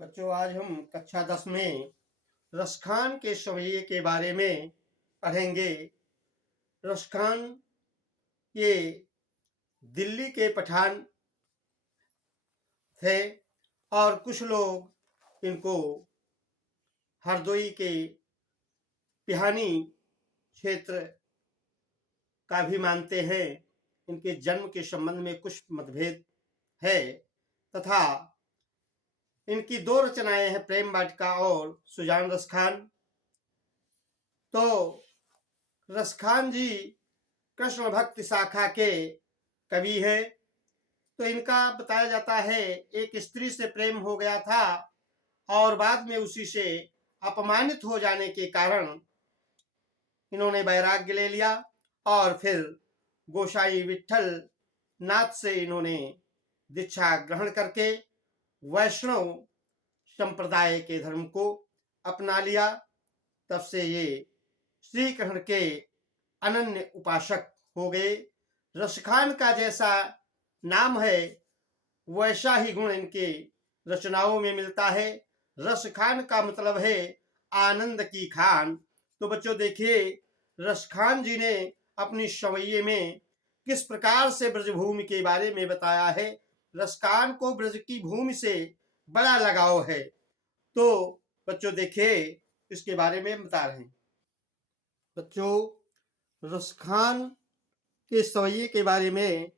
बच्चों, आज हम कक्षा 10 में रसखान के सवैये के बारे में पढ़ेंगे। रसखान ये दिल्ली के पठान थे और कुछ लोग इनको हरदोई के पिहानी क्षेत्र का भी मानते हैं। इनके जन्म के संबंध में कुछ मतभेद है तथा इनकी दो रचनाएं हैं, प्रेम वाटिका और सुजान रसखान। तो रसखान जी कृष्ण भक्ति शाखा के कवि है। तो इनका बताया जाता है एक स्त्री से प्रेम हो गया था और बाद में उसी से अपमानित हो जाने के कारण इन्होंने वैराग्य ले लिया और फिर गोसाई विट्ठल नाथ से इन्होंने दीक्षा ग्रहण करके वैष्णव संप्रदाय के धर्म को अपना लिया। तब से ये श्री कृष्ण के अनन्य उपासक हो गए। रसखान का जैसा नाम है वैसा ही गुण इनके रचनाओं में मिलता है। रसखान का मतलब है आनंद की खान। तो बच्चों देखिए, रसखान जी ने अपनी सवैये में किस प्रकार से ब्रजभूमि के बारे में बताया है। रसखान को ब्रज की भूमि से बड़ा लगाव है। तो बच्चों देखिए, इसके बारे में बता रहे हैं। बच्चों, रसखान के सवैये के बारे में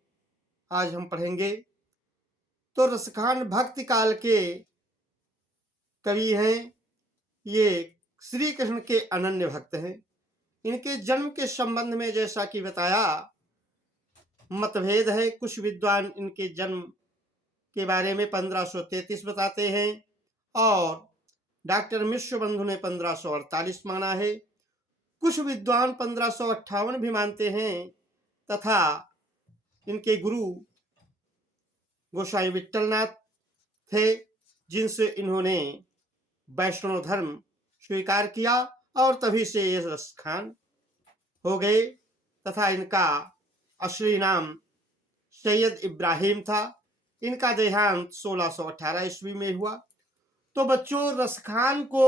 आज हम पढ़ेंगे। तो रसखान भक्ति काल के कवि हैं। ये श्री कृष्ण के अनन्य भक्त हैं। इनके जन्म के संबंध में जैसा कि बताया मतभेद है। कुछ विद्वान इनके जन्म के बारे में 1533 बताते हैं और डॉक्टर मिश्र बंधु ने 1548 माना है। कुछ विद्वान 1558 भी मानते हैं तथा इनके गुरु गोसाई विट्ठलनाथ थे, जिनसे इन्होंने वैष्णव धर्म स्वीकार किया और तभी से ये रसखान हो गए। तथा इनका असली नाम सैयद इब्राहिम था। इनका देहांत 1618 ईस्वी में हुआ। तो बच्चों, रसखान को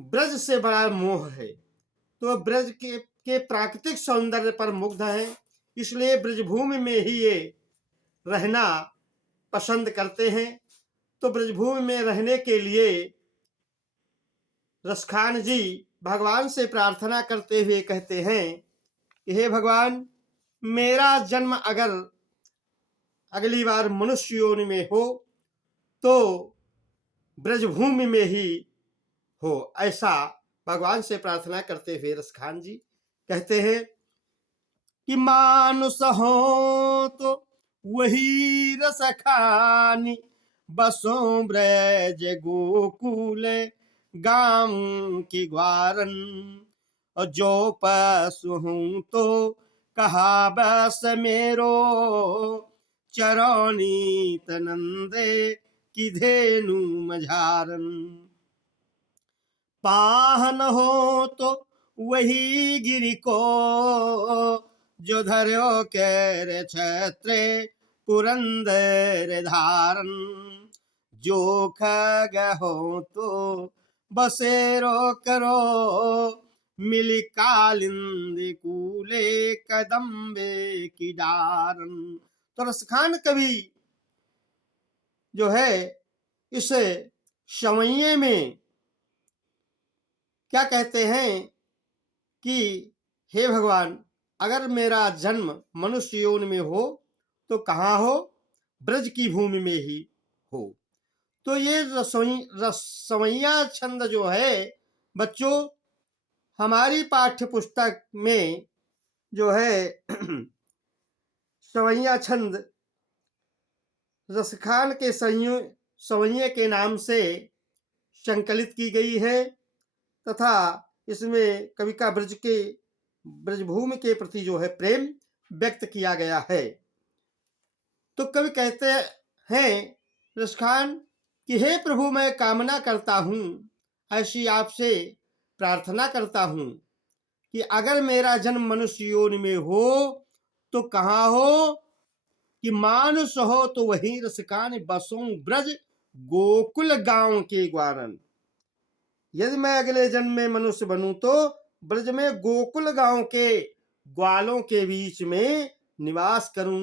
ब्रज से बड़ा मोह है। तो ब्रज के प्राकृतिक सौंदर्य पर मुग्ध है, इसलिए ब्रजभूमि में ही ये रहना पसंद करते हैं। तो ब्रजभूमि में रहने के लिए रसखान जी भगवान से प्रार्थना करते हुए कहते हैं कि हे भगवान, मेरा जन्म अगर अगली बार मनुष्य योनि में हो तो ब्रजभूमि में ही हो। ऐसा भगवान से प्रार्थना करते हुए रसखान जी कहते हैं कि मानुष हो तो वही रसखानी, बसों ब्रज गोकुल गाम की ग्वारन। और जो पशु हूं तो कहा बस मेरो, चरौनी तनंदे की धेनु मझारन। पाहन हो तो वही गिरि को, जो धर्यो कैर छत्रे पुरंदर धारन। जो खग हो तो बसेरो करो, मिली कालिंद कूले कदम्बे की डारन। तो रसखान कवि जो है इस सवैये में क्या कहते हैं कि हे भगवान, अगर मेरा जन्म मनुष्य योनि में हो तो कहाँ हो? ब्रज की भूमि में ही हो। तो ये सवैया छंद जो है बच्चों, हमारी पाठ्य पुस्तक में जो है सवैया छंद रसखान के सवैये के नाम से संकलित की गई है तथा इसमें कवि का ब्रजभूमि के प्रति जो है प्रेम व्यक्त किया गया है। तो कवि कहते हैं रसखान कि हे प्रभु, मैं कामना करता हूँ, ऐसी आपसे प्रार्थना करता हूँ कि अगर मेरा जन्म मनुष्य योनि में हो तो कहाँ हो? कि मानुष हो तो वही रसखान, बसों ब्रज गोकुल गांव के ग्वारन। यदि मैं अगले जन्म में मनुष्य बनूं तो ब्रज में गोकुल गांव के ग्वालों के बीच में निवास करूं,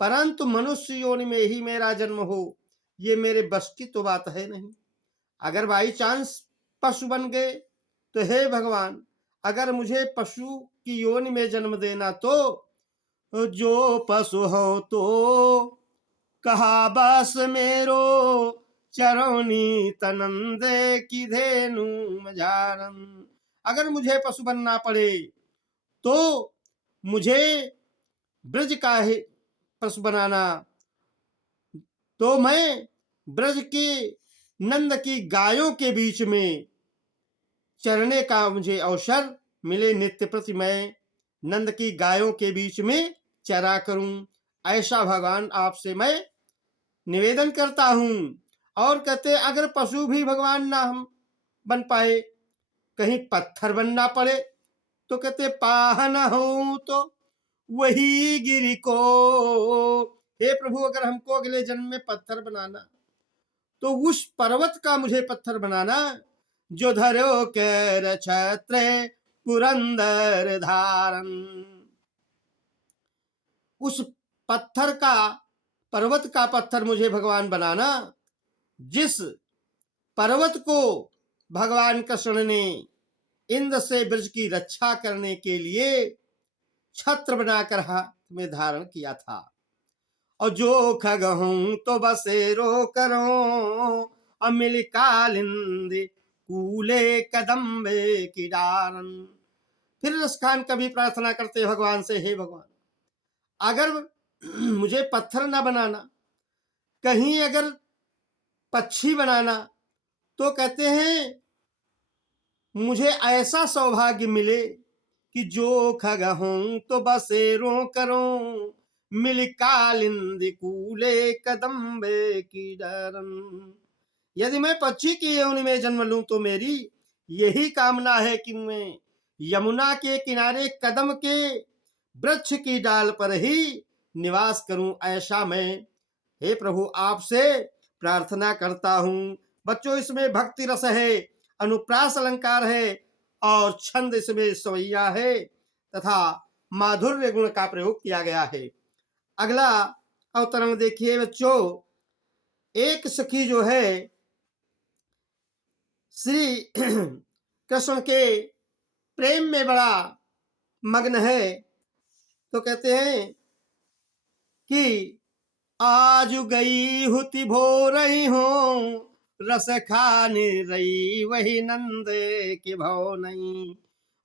परंतु मनुष्य योनि में ही मेरा जन्म हो, ये मेरे बस की तो बात है नहीं। अगर बाई चांस पशु बन गए तो हे भगवान, अगर मुझे पशु की योनि में जन्म देना तो जो पशु हो तो कहा बस मेरो, चरौनी तनंदे की धेनु मजारन। अगर मुझे पशु बनना पड़े तो मुझे ब्रज का ही पशु बनाना, तो मैं ब्रज की नंद की गायों के बीच में चरने का मुझे अवसर मिले, नित्य प्रति मैं नंद की गायों के बीच में चरा करूं, ऐसा भगवान आपसे मैं निवेदन करता हूं। और कहते अगर पशु भी भगवान ना हम बन पाए, कहीं पत्थर बनना पड़े तो कहते पाहन हो तो वही गिरी को। हे प्रभु, अगर हमको अगले जन्म में पत्थर बनाना तो उस पर्वत का मुझे पत्थर बनाना जो धरो कर छत्र पुरंदर धारन। उस पत्थर का, पर्वत का पत्थर मुझे भगवान बनाना जिस पर्वत को भगवान कृष्ण ने इंद्र से ब्रज की रक्षा करने के लिए छत्र बनाकर हाथ में धारण किया था। और जो खगहूं तो बसेरो करो, अमिल कालिंद कूले कदम्बे की डारन। फिर रसखान कभी प्रार्थना करते भगवान से, हे भगवान, अगर मुझे पत्थर ना बनाना, कहीं अगर पक्षी बनाना, तो कहते हैं मुझे ऐसा सौभाग्य मिले कि जो खगहूं तो बसेरों करो, मिल कालिंद कूले कदम्बे की डरन। यदि मैं पक्षी की योनि में जन्म लूं तो मेरी यही कामना है कि मैं यमुना के किनारे कदम के वृक्ष की डाल पर ही निवास करूं, ऐसा मैं हे प्रभु आपसे प्रार्थना करता हूं। बच्चों, इसमें भक्ति रस है, अनुप्रास अलंकार है और छंद इसमें सवैया है तथा माधुर्य गुण का प्रयोग किया गया है। अगला अवतरण देखिए बच्चों, एक सखी जो है श्री कृष्ण के प्रेम में बड़ा मग्न है, तो कहते हैं कि आज गई हुति भो रही हूँ, रस खाने रही वही नंद के भव नहीं।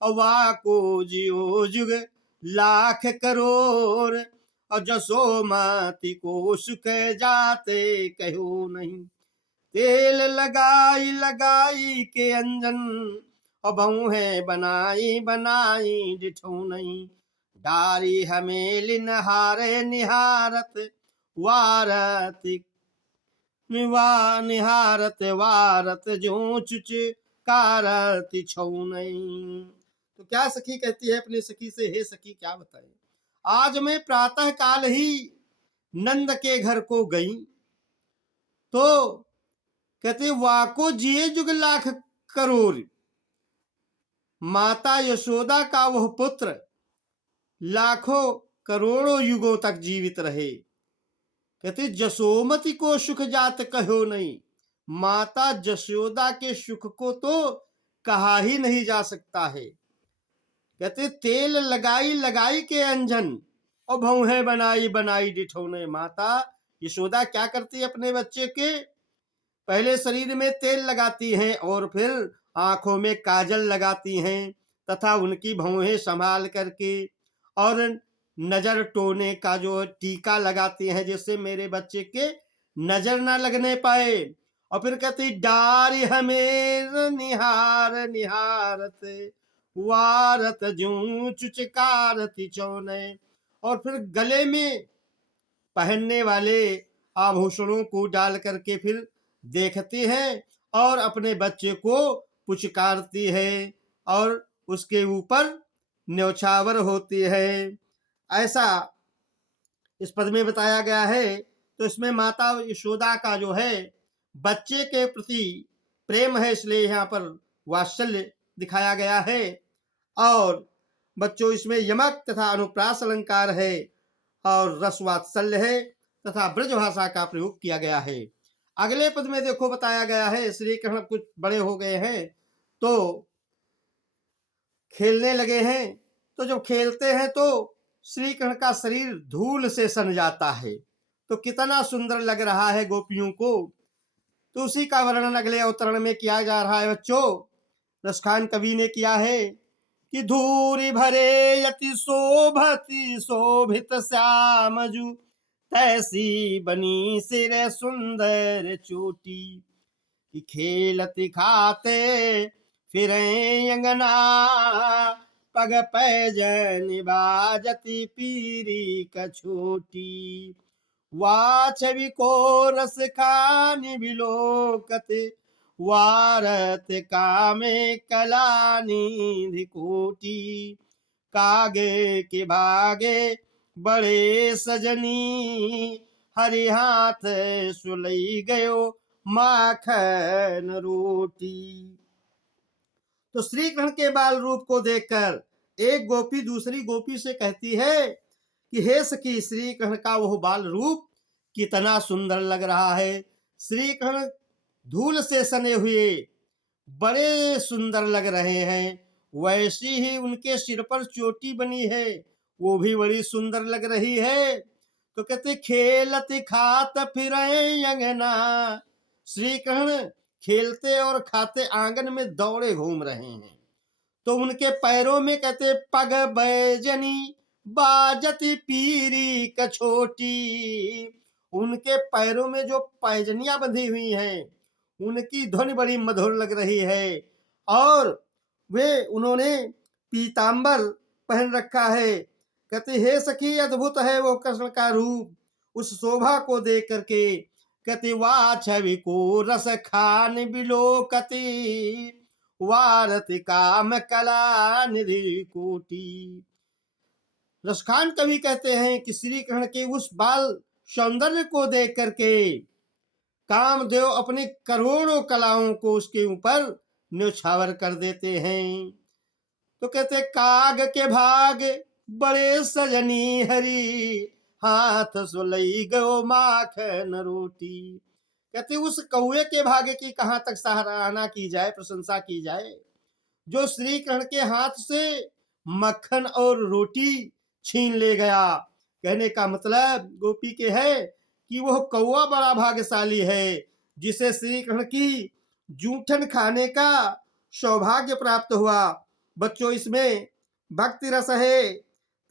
अवा को जियो जुग लाख करोड़, और जसोमति को सुख जाते कहो नहीं। तेल लगाई लगाई के अंजन, अबहु है बनाई बनाई डिठो नहीं। डारी हमें निहारे निहारत वारत निहारत वारत जो चुच कारत छौ नहीं। तो क्या सखी कहती है अपनी सखी से, हे सखी क्या बताए, आज मैं प्रातः काल ही नंद के घर को गई तो कहते वाको जिए जुग लाख करोड़, माता यशोदा का वह पुत्र लाखों करोड़ों युगों तक जीवित रहे। कहते जसोमति को सुख जात कहो नहीं, माता जशोदा के सुख को तो कहा ही नहीं जा सकता है। कहते तेल लगाई लगाई के अंजन, और भौहें बनाई बनाई डिठौने। माता यशोदा क्या करती है अपने बच्चे के, पहले शरीर में तेल लगाती हैं और फिर आंखों में काजल लगाती हैं तथा उनकी भौहें संभाल करके और नजर टोने का जो टीका लगाती हैं जिससे मेरे बच्चे के नजर ना लगने पाए। और फिर कहती डारी हमें निहार निहारत वारत जूं चुचकारती चौने। और फिर गले में पहनने वाले आभूषणों को डाल करके फिर देखती है और अपने बच्चे को पुचकारती है और उसके ऊपर न्यौछावर होती है, ऐसा इस पद में बताया गया है। तो इसमें माता यशोदा का जो है बच्चे के प्रति प्रेम है, इसलिए यहाँ पर वात्सल्य दिखाया गया है। और बच्चों इसमें यमक तथा अनुप्रास अलंकार है और रस वात्सल्य है तथा ब्रज भाषा का प्रयोग किया गया है। अगले पद में देखो बताया गया है, श्री कृष्ण कुछ बड़े हो गए हैं तो खेलने लगे हैं। तो जब खेलते हैं तो श्री कृष्ण का शरीर धूल से सन जाता है, तो कितना सुंदर लग रहा है गोपियों को। तो उसी का वर्णन अगले अवतरण में किया जा रहा है बच्चों। रसखान कवि ने किया है कि धूरी भरे यति शोभति शोभित श्यामजु, तैसी बनी सिर सुंदर चोटी, कि खेलति खाते फिरे अंगना, पग पैजन बाजती पीरी कछोटी, वाछवि को रस खानि बिलोकत, वारत कामे कलानि धिकोटी, कागे के भागे बड़े सजनी, हरि हाथ सुलई गयो माखन रोटी। तो श्री कृष्ण के बाल रूप को देखकर एक गोपी दूसरी गोपी से कहती है कि हे सखी, श्री कृष्ण का वह बाल रूप कितना सुंदर लग रहा है। श्री कृष्ण धूल से सने हुए बड़े सुंदर लग रहे हैं, वैसी ही उनके सिर पर चोटी बनी है, वो भी बड़ी सुंदर लग रही है। तो कहते खेलत खात फिरे अंगना, श्री कृष्ण खेलते और खाते आंगन में दौड़े घूम रहे हैं। तो उनके पैरों में कहते पग बैजनी बाजती पीरी कछोटी, उनके पैरों में जो पैजनियां बंधी हुई हैं उनकी ध्वनि बड़ी मधुर लग रही है। और वे उन्होंने पीतांबर पहन रखा है। कहते हे सखी, अद्भुत है वो कृष्ण का रूप। उस शोभा को देख करके कहते वाह छवि को रस खान बिलोकती, वारति काम कला निधि कोटि। रसखान कवि कहते हैं कि श्री कृष्ण के उस बाल सौंदर्य को देख करके कामदेव अपनी करोड़ों कलाओं को उसके ऊपर न्यौछावर कर देते हैं। तो कहते काग के भाग बड़े सजनी हरी, हाथ सुलई गयो माखन रोटी। कहते उस कौए के भाग्य की कहां तक सराहना की जाए, प्रशंसा की जाए, जो श्री कृष्ण के हाथ से मक्खन और रोटी छीन ले गया। कहने का मतलब गोपी के है कि वह कौआ बड़ा भाग्यशाली है जिसे श्री कृष्ण की जूठन खाने का सौभाग्य प्राप्त हुआ। बच्चों इसमें भक्ति रस है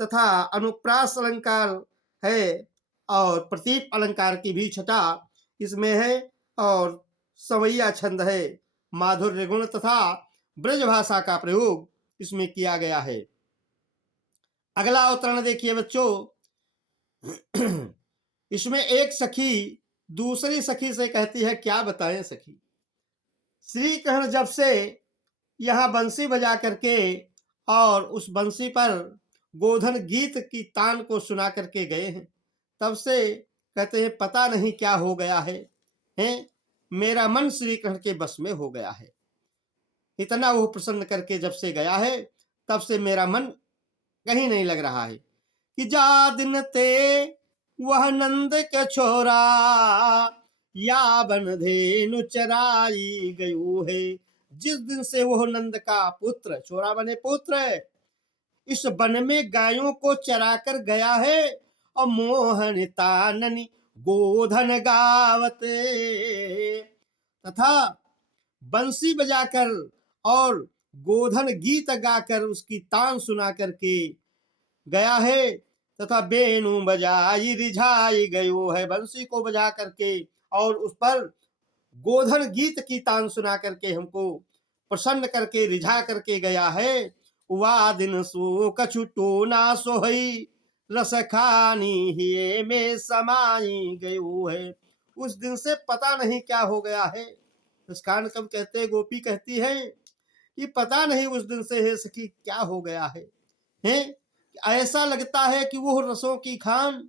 तथा अनुप्रास अलंकार है और प्रतीप अलंकार की भी छटा इसमें है और सवैया छंद है, माधुर्य गुण तथा ब्रज भाषा का प्रयोग इसमें किया गया है। अगला अवतरण देखिए बच्चों। इसमें एक सखी दूसरी सखी से कहती है, क्या बताएं सखी, श्री कृष्ण जब से यहाँ बंसी बजा करके और उस बंसी पर गोधन गीत की तान को सुना करके गए हैं, तब से कहते हैं पता नहीं क्या हो गया है मेरा मन श्री कृष्ण के बस में हो गया है। इतना वो प्रसन्न करके जब से गया है तब से मेरा मन कहीं नहीं लग रहा है। कि जा दिन ते वह नंद के छोरा, या बन धेनु चराई गयो है। जिस दिन से वह नंद का पुत्र, छोरा बने पुत्र, इस वन में गायों को चरा कर गया है और मोहन ताननी गोधन गावते तथा बंसी बजाकर और गोधन गीत गाकर उसकी तान सुना करके गया है तथा बेनु बजाई रिझाई गयो है, बंसी को बजा करके और उस पर गोधन गीत की तान सुना करके हमको प्रसन्न करके रिझा करके गया है। वा दिन सो कछु टोना सोहई, रस खानी हिये में समाई गयो है। उस दिन से पता नहीं क्या हो गया है। मुस्कान कब कहते, गोपी कहती है कि पता नहीं उस दिन से है सखी क्या हो गया है ऐसा लगता है कि वो रसों की खान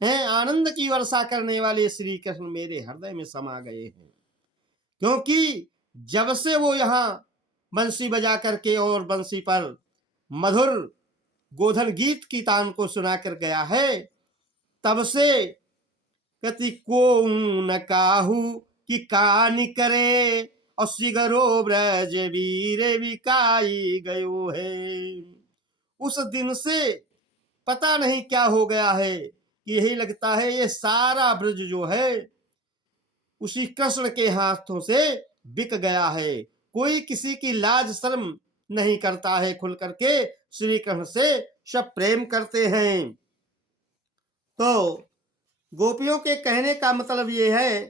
है, आनंद की वर्षा करने वाले श्री कृष्ण मेरे हृदय में समा गए हैं। क्योंकि जब से वो यहाँ बंसी बजा करके और बंसी पर मधुर गोधन गीत की तान को सुना कर गया है, तब से कति को न काहू कि कानी करे और सिगरो ब्रज वीर विकाई गयो है। उस दिन से पता नहीं क्या हो गया है कि यही लगता है ये सारा ब्रज जो है उसी कृष्ण के हाथों से बिक गया है। कोई किसी की लाज शर्म नहीं करता है, खुल करके श्री कृष्ण से सब प्रेम करते हैं। तो गोपियों के कहने का मतलब ये है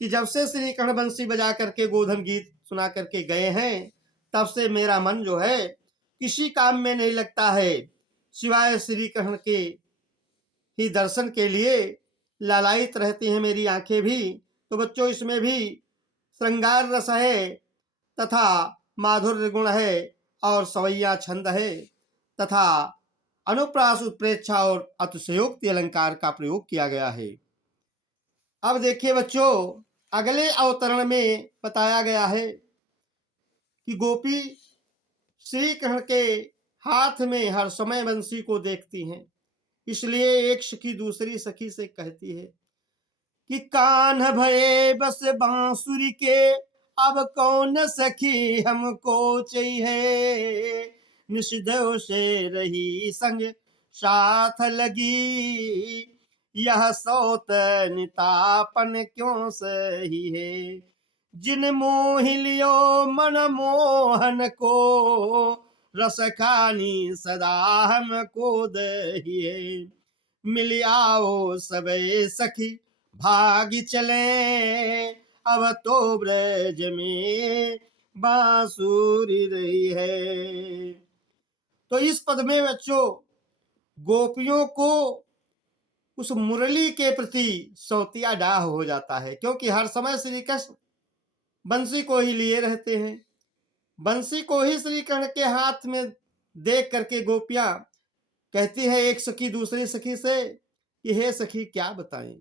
कि जब से श्री कृष्ण बंसी बजा करके गोधन गीत सुना करके गए हैं, तब से मेरा मन जो है किसी काम में नहीं लगता है, सिवाय श्री कृष्ण के ही दर्शन के लिए लालायित रहती हैं मेरी आंखें भी। तो बच्चों, इसमें भी श्रृंगार रस है तथा माधुर्य गुण है और सवैया छंद है तथा अनुप्रास उत्प्रेक्षा और अतिशयोक्ति अलंकार का प्रयोग किया गया है। अब देखिए बच्चों, अगले अवतरण में बताया गया है कि गोपी श्री कृष्ण के हाथ में हर समय बंसी को देखती हैं, इसलिए एक सखी दूसरी सखी से कहती है कि कान्ह भये बस बांसुरी के, अब कौन सखी हमको चाहिए, निषिद्धों से रही संग साथ लगी, यह सौतनितापन क्यों सही है, जिन मोह लियो मन मोहन को, रस खानी सदा हमको दहिए, मिल आओ सबे सखी भागी चले, अब तो ब्रज में बांसुरी रही है। तो इस पद में बच्चों गोपियों को उस मुरली के प्रति सौतिया डाह हो जाता है, क्योंकि हर समय श्री कृष्ण बंसी को ही लिए रहते हैं। बंसी को ही श्री कृष्ण के हाथ में देख करके गोपियां कहती है एक सखी दूसरी सखी से कि हे सखी क्या बताएं,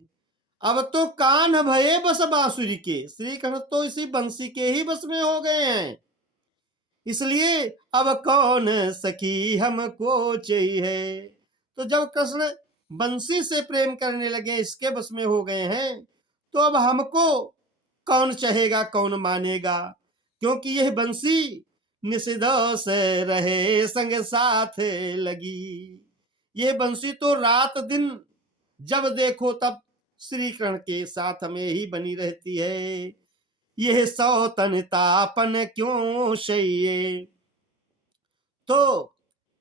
अब तो कान भये बस बांसुरी के, श्री कृष्ण तो इसी बंसी के ही बस में हो गए हैं, इसलिए अब कौन सखी हमको चाहिए। तो जब कृष्ण बंसी से प्रेम करने लगे, इसके बस में हो गए हैं, तो अब हमको कौन चाहेगा, कौन मानेगा, क्योंकि यह बंसी निषिद्धों से रहे संग साथ लगी। यह बंसी तो रात दिन जब देखो तब श्री कृष्ण के साथ में ही बनी रहती है, यह सौतनितापन क्यों सही। तो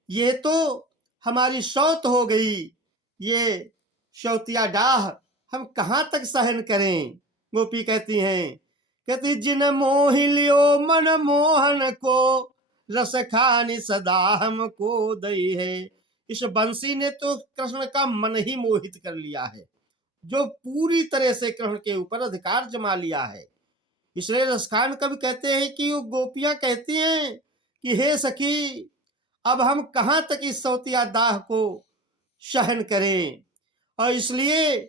ये तो हमारी शौत हो गई, ये शौतिया डाह हम कहाँ तक सहन करें। गोपी कहती हैं, कहती जिन मोह लियो मन मोहन को, रस खानी सदा हमको दई है। इस बंसी ने तो कृष्ण का मन ही मोहित कर लिया है, जो पूरी तरह से कृष्ण के ऊपर अधिकार जमा लिया है। इसलिए रसखान कवि कहते हैं कि वो गोपियां कहती हैं कि हे सखी, अब हम कहाँ तक इस सौतिया दाह को सहन करें, और इसलिए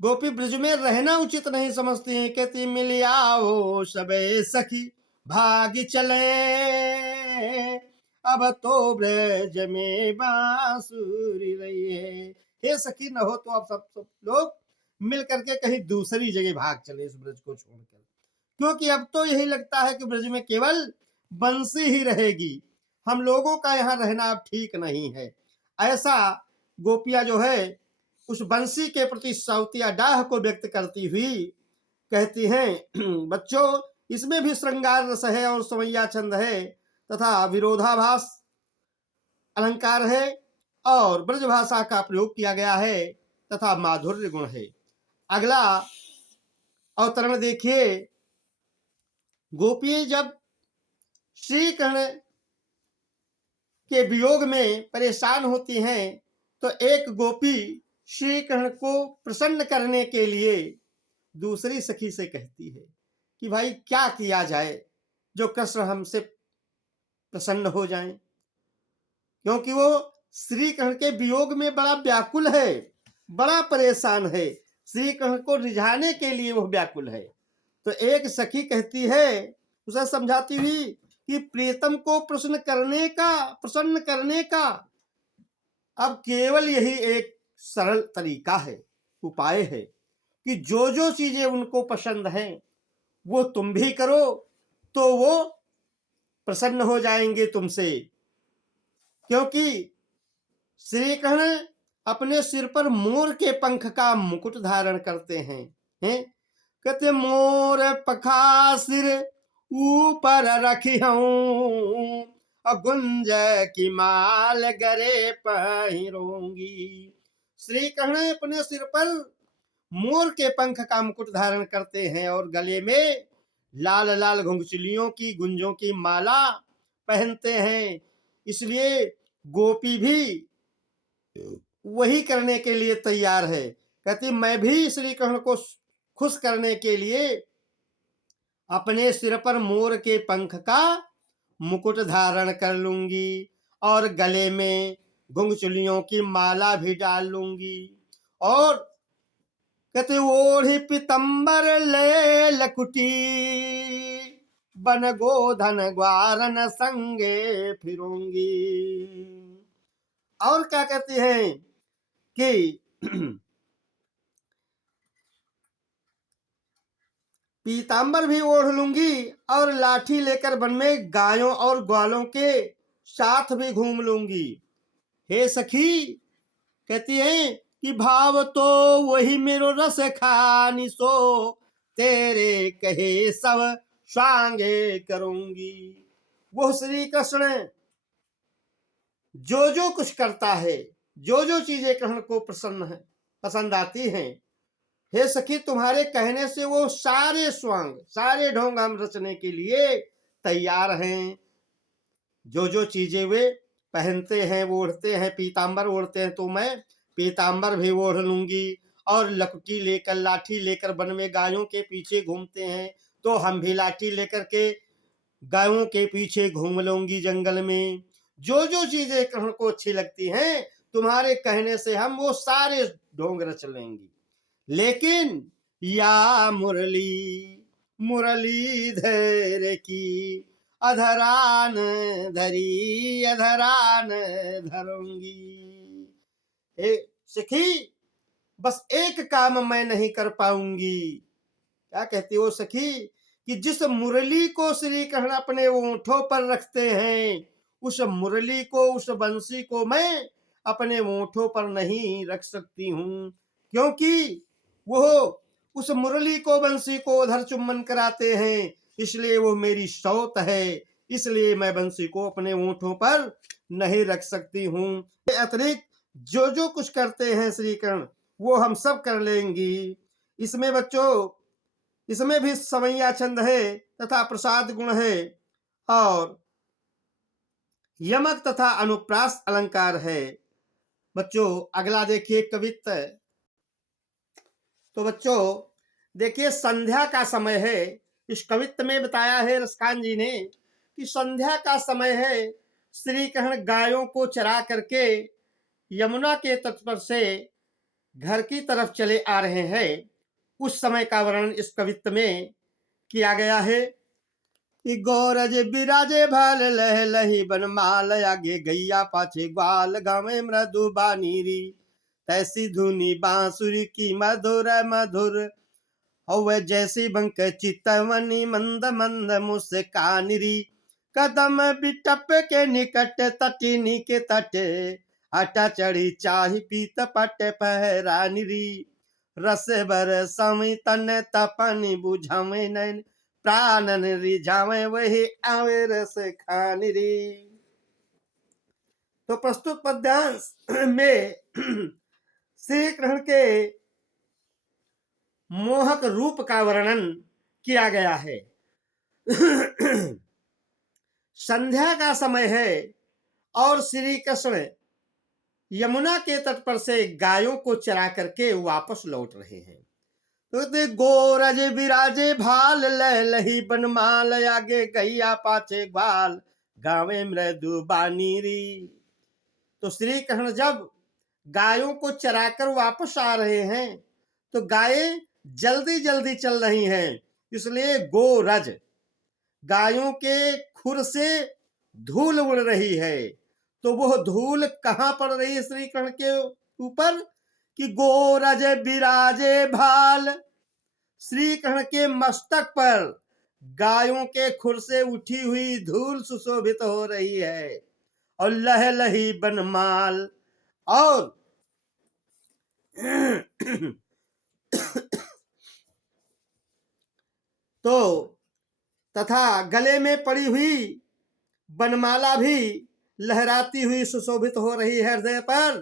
गोपी ब्रज में रहना उचित नहीं समझती हैं। कहती मिल आओ सबे सखी भागी चले, अब तो ब्रज में बांसुरी रही है। हे सखी, न हो तो अब सब लोग मिल करके कहीं दूसरी जगह भाग चले इस ब्रज को छोड़कर, क्योंकि अब तो यही लगता है कि ब्रज में केवल बंसी ही रहेगी, हम लोगों का यहाँ रहना अब ठीक नहीं है। ऐसा गोपियां जो है उस बंसी के प्रति सौतिया डाह को व्यक्त करती हुई कहती हैं बच्चों, इसमें भी श्रृंगार रस है और सवैया छंद है तथा विरोधाभास अलंकार है और ब्रज भाषा का प्रयोग किया गया है तथा माधुर्य गुण है। अगला अवतरण देखिए, गोपी जब श्री कृष्ण के वियोग में परेशान होती हैं, तो एक गोपी श्री कृष्ण को प्रसन्न करने के लिए दूसरी सखी से कहती है कि भाई क्या किया जाए जो कृष्ण हमसे प्रसन्न हो जाएं, क्योंकि वो श्री कृष्ण के वियोग में बड़ा व्याकुल है, बड़ा परेशान है, श्री कृष्ण को रिझाने के लिए वो व्याकुल है। तो एक सखी कहती है, उसे समझाती हुई कि प्रीतम को प्रसन्न करने का अब केवल यही एक सरल तरीका है, उपाय है कि जो जो चीजें उनको पसंद हैं वो तुम भी करो, तो वो प्रसन्न हो जाएंगे तुमसे। क्योंकि श्री कृष्ण अपने सिर पर मोर के पंख का मुकुट धारण करते हैं। कहते मोर पखा सिर ऊपर रखी हूं, और गुंज की माल गरे पहिरूंगी। श्री कृष्ण अपने सिर पर मोर के पंख का मुकुट धारण करते हैं और गले में लाल लाल घुंघचुलियों की गुंजों की माला पहनते हैं। इसलिए गोपी भी वही करने के लिए तैयार है। कहती मैं भी श्री कृष्ण को खुश करने के लिए अपने सिर पर मोर के पंख का मुकुट धारण कर लूंगी और गले में घुंघचुलियों की माला भी डाल लूंगी। और कहते ओढ़ी पितंबर ले लकुटी, बन गोधन ग्वारन संगे फिरूंगी। और क्या कहती हैं कि पीतांबर भी ओढ़ लूंगी और लाठी लेकर वन में गायों और ग्वालों के साथ भी घूम लूंगी। हे सखी, कहती है कि भाव तो वही मेरो रस खानी, सो तेरे कहे सब स्वांगे करूंगी। वो श्री कृष्ण जो जो कुछ करता है, जो जो चीजें कृष्ण को पसंद आती हैं, हे सखी तुम्हारे कहने से वो सारे स्वांग सारे ढोंग हम रचने के लिए तैयार हैं। जो जो चीजें वे पहनते हैं वो ओढ़ते हैं, पीतांबर ओढ़ते हैं तो मैं पीतांबर भी ओढ़ लूंगी। और लकटी लेकर लाठी लेकर वन में गायों के पीछे घूमते हैं तो हम भी लाठी लेकर के गायों के पीछे घूम लूंगी जंगल में। जो जो चीजें कृष्ण को अच्छी लगती हैं तुम्हारे कहने से हम वो सारे ढोंग रच लेंगे। लेकिन या मुरली धैर्य की अधरान धरी अधरान धरूंगी। ए सखी, बस एक काम मैं नहीं कर पाऊंगी। क्या कहती हो सखी कि जिस मुरली को श्री कृष्ण अपने ओंठों पर रखते हैं, उस मुरली को उस बंसी को मैं अपने ओंठों पर नहीं रख सकती हूँ। क्योंकि वो उस मुरली को बंसी को उधर चुम्बन कराते हैं, इसलिए वो मेरी शौत है। इसलिए मैं बंसी को अपने ओंठों पर नहीं रख सकती हूँ। अतिरिक्त जो जो कुछ करते हैं श्री कृष्ण वो हम सब कर लेंगी। इसमें बच्चों, इसमें भी सवैया छंद है तथा प्रसाद गुण है और यमक तथा अनुप्रास अलंकार है। बच्चों अगला देखिए कवित्त। तो बच्चों देखिए संध्या का समय है। इस कवित्त में बताया है रसकान जी ने कि संध्या का समय है। श्री कृष्ण गायों को चरा करके यमुना के तट पर से घर की तरफ चले आ रहे हैं। उस समय का वर्णन इस कवित्त में किया गया है कि गौरज बिराजे भाल लह लही बनमाल, आगे गैया पाछे ग्वाल, गावे मृदु बानीरी, तैसी धुनी बांसुरी की मधुर मधुर, और जैसी बंक चितवनी मंद मंद मुस्कानिरी, कदम बिटप के निकट तटिनी के तट, अटा चढ़ी चाही पीत पट पहरानिरी, रस बर समी तन तपनी बुझावे नैन, प्राणन रिझावे वही आवे रस खानिरी। तो प्रस्तुत पद्यांश में श्री कृष्ण के मोहक रूप का वर्णन किया गया है। संध्या का समय है और श्री कृष्ण यमुना के तट पर से गायों को चरा करके वापस लौट रहे हैं। तो गोरज बिराजे भाल लह लही बनमाल, आगे गैया पाछे ग्वाल, गावे मृदु बानीरी। तो श्री कृष्ण जब गायों को चराकर वापस आ रहे हैं तो गायें जल्दी जल्दी चल रही हैं इसलिए गोरज, गायों के खुर से धूल उड़ रही है। तो वो धूल कहाँ पड़ रही है श्री कृष्ण के ऊपर कि गोरज विराजे भाल, श्री कृष्ण के मस्तक पर गायों के खुर से उठी हुई धूल सुशोभित हो रही है और लह लही बनमाल, और तो तथा गले में पड़ी हुई बनमाला भी लहराती हुई सुशोभित हो रही है हृदय पर।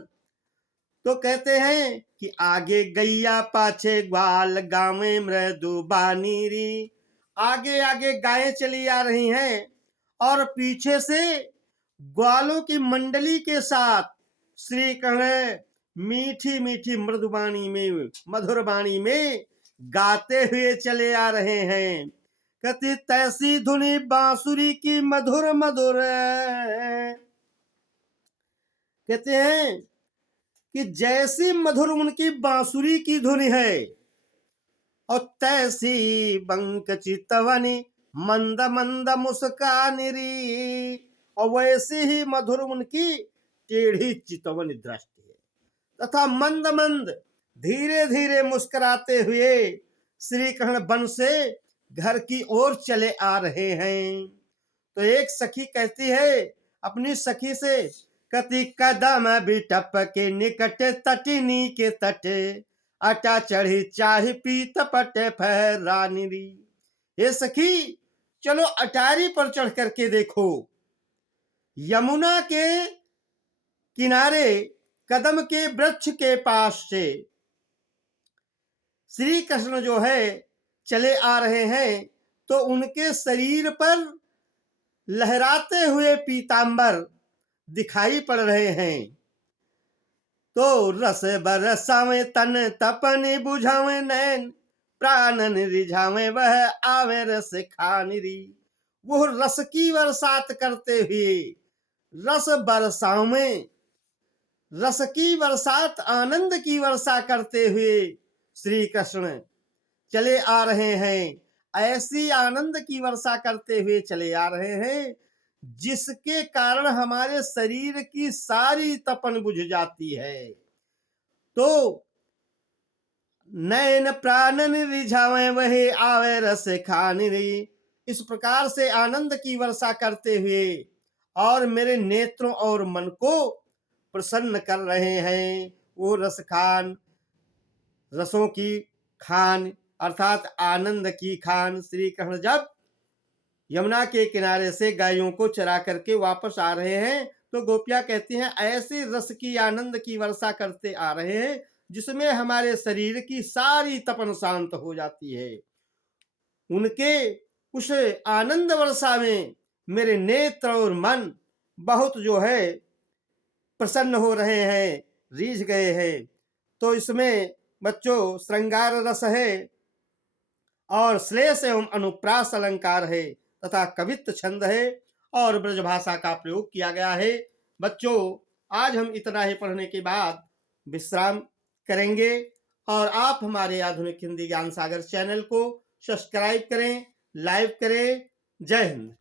तो कहते हैं कि आगे गैया पाछे ग्वाल, गावे मृदु बानीरी। आगे आगे गायें चली आ रही हैं और पीछे से ग्वालों की मंडली के साथ श्री कृष्ण मीठी मीठी मृदुबाणी में, मधुर बाणी में गाते हुए चले आ रहे हैं। कहती तैसी धुनी बांसुरी की मधुर मधुर, कहते हैं कि जैसी मधुर उनकी बांसुरी की धुनी है और तैसी बंक चितवनी मंद मंद मुस्कानी री, और वैसी ही मधुर उनकी टेढ़ी चितवनी दृष्टि है तथा मंद मंद धीरे धीरे मुस्कुराते हुए श्री कृष्ण वन से घर की ओर चले आ रहे हैं। तो एक सखी कहती है अपनी सखी से, कति कदम बिटप के निकट तटिनी के तट, अटा चढ़ी चाह पीत पट फहरानी री। ये सखी चलो अटारी पर चढ़ करके देखो, यमुना के किनारे कदम के वृक्ष के पास से श्री कृष्ण जो है चले आ रहे हैं, तो उनके शरीर पर लहराते हुए पीतांबर दिखाई पड़ रहे हैं। तो रस बरसावे तन तपन बुझावे नैन, प्राणन रिझावे वह आवे रस खानी री। वो रस की बरसात करते हुए, रस बरसावे, रस की बरसात, आनंद की वर्षा करते हुए श्री कृष्ण चले आ रहे हैं। ऐसी आनंद की वर्षा करते हुए चले आ रहे हैं जिसके कारण हमारे शरीर की सारी तपन बुझ जाती है। तो नैन प्राणन रिझावे वही आवे रस खानी री, इस प्रकार से आनंद की वर्षा करते हुए और मेरे नेत्रों और मन को प्रसन्न कर रहे हैं। वो रस खान, रसों की खान अर्थात आनंद की खान श्री कृष्ण जब यमुना के किनारे से गायों को चरा करके वापस आ रहे हैं, तो गोपियां कहती हैं ऐसे रस की आनंद की वर्षा करते आ रहे हैं जिसमें हमारे शरीर की सारी तपन शांत हो जाती है। उनके उस आनंद वर्षा में मेरे नेत्र और मन बहुत जो है प्रसन्न हो रहे हैं, रीझ गए हैं। तो इसमें बच्चों श्रृंगार रस है और श्लेष एवं अनुप्रास अलंकार है तथा कवित्व छंद है और ब्रजभाषा का प्रयोग किया गया है। बच्चों आज हम इतना ही पढ़ने के बाद विश्राम करेंगे और आप हमारे आधुनिक हिंदी ज्ञान सागर चैनल को सब्सक्राइब करें, लाइक करें। जय हिंद।